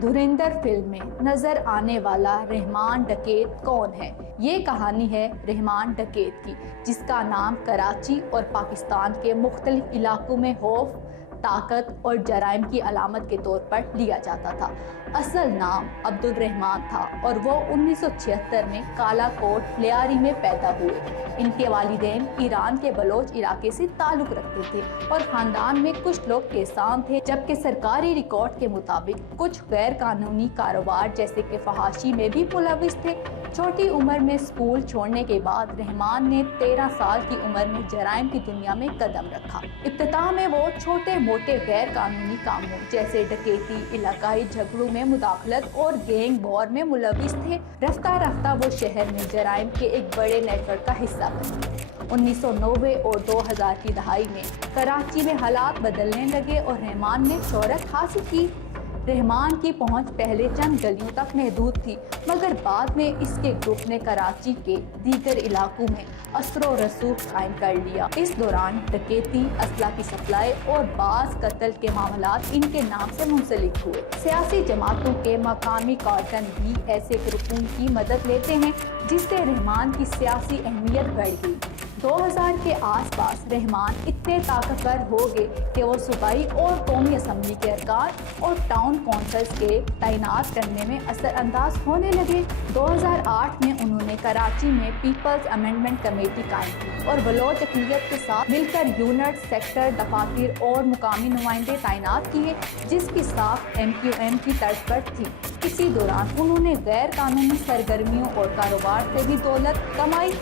دھرندر film میں نظر آنے والا رحمان ڈکیت کون ہے؟ یہ کہانی ہے رحمان ڈکیت کی، جس کا نام کراچی اور پاکستان کے مختلف علاقوں میں خوف، طاقت اور جرائم کی علامت کے طور پر لیا جاتا تھا۔ اصل نام عبد الرحمان تھا اور وہ 1976 میں کالا کوٹ لیاری میں پیدا ہوئے۔ ان کے والدین ایران کے بلوچ علاقے سے تعلق رکھتے تھے اور خاندان میں کچھ لوگ کسان تھے، جبکہ سرکاری ریکارڈ کے مطابق کچھ غیر قانونی کاروبار جیسے کہ فحاشی میں بھی ملوث تھے۔ چھوٹی عمر میں اسکول چھوڑنے کے بعد رحمان نے 13 سال کی عمر میں جرائم کی دنیا میں قدم رکھا۔ ابتدا میں وہ چھوٹے موٹے غیر قانونی کاموں جیسے ڈکیتی، علاقائی جھگڑوں میں مداخلت اور گینگ وار میں ملوث تھے۔ رفتہ رفتہ وہ شہر میں جرائم کے ایک بڑے نیٹ ورک کا حصہ بن گئے۔ 1990 اور 2000 کی دہائی میں کراچی میں حالات بدلنے لگے اور رحمان نے شہرت حاصل کی۔ رحمان کی پہنچ پہلے چند گلیوں تک محدود تھی، مگر بعد میں اس کے گروپ نے کراچی کے دیگر علاقوں میں اثر و رسوخ قائم کر لیا۔ اس دوران ڈکیتی، اسلحہ کی سپلائی اور بعض قتل کے معاملات ان کے نام سے منسلک ہوئے۔ سیاسی جماعتوں کے مقامی کارکن بھی ایسے گروپوں کی مدد لیتے ہیں، جس سے رحمان کی سیاسی اہمیت بڑھ گئی۔ 2000 کے آس پاس رحمان اتنے طاقتور ہو گئے کہ وہ صوبائی اور قومی اسمبلی کے ارکان اور ٹاؤن کونسلز کے تعینات کرنے میں اثر انداز ہونے لگے۔ 2008 میں انہوں نے کراچی میں پیپلز امینڈمنٹ کمیٹی قائم کی اور بلوچ اقلیت کے ساتھ مل کر یونٹس، سیکٹر، دفاتر اور مقامی نمائندے تعینات کیے، جس کی ساخت MQM کی طرز پر تھی۔ اسی دوران انہوں نے غیر قانونی سرگرمیوں اور کاروبار سے بھی دولت کمائی